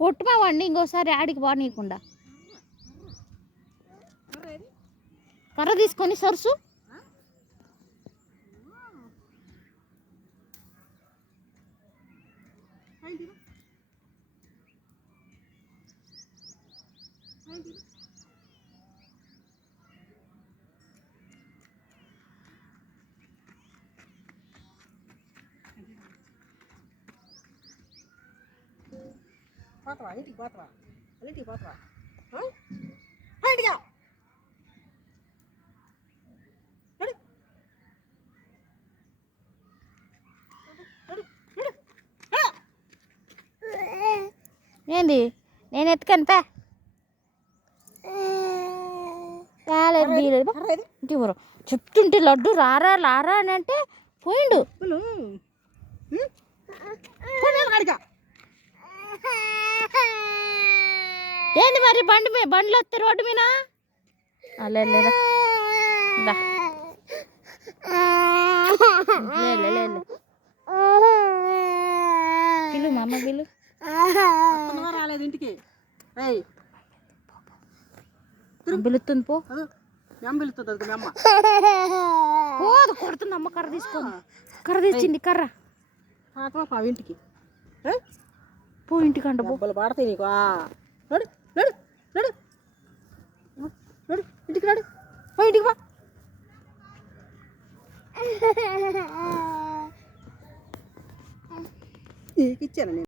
కొట్టుమండి ఇంకోసారి ఆడికి బానీయకుండా కర్ర తీసుకొని సరుసు. పోతావా ఇంటికి పోతావా వాళ్ళ ఇంటికి పోతావా ఏంది నేను ఎత్తుకాను పే రాలేదు బీలేదు ఇంటికి పోరు చెప్తుంటే లడ్డు రారా లారా అని అంటే పోయిండు పులు. ఉం? పో మీద కాడికా. ఏంది మరి బండి మీద బండ్లు వస్తే రోడ్డు మీద? లేదా దా. లే, లే, లే, లే. పిలు మా అమ్మ పిలు. రాలేదు ఇంటికి. ఏయ్. పిలుస్తుంది పో. మీ పిలుస్తుంది అది మీ అమ్మ. పోదు కొడుతుంది అమ్మ కర్ర తీసుకొని కర్ర తెచ్చింది కర్ర. ఇంటికి. పో ఇంటికంట పో. పడతాయి నీకు ఆ. నడు నడు నడు నడు ఇంటికి నడు పో ఇంటికి పో నీకు ఇచ్చాను నేను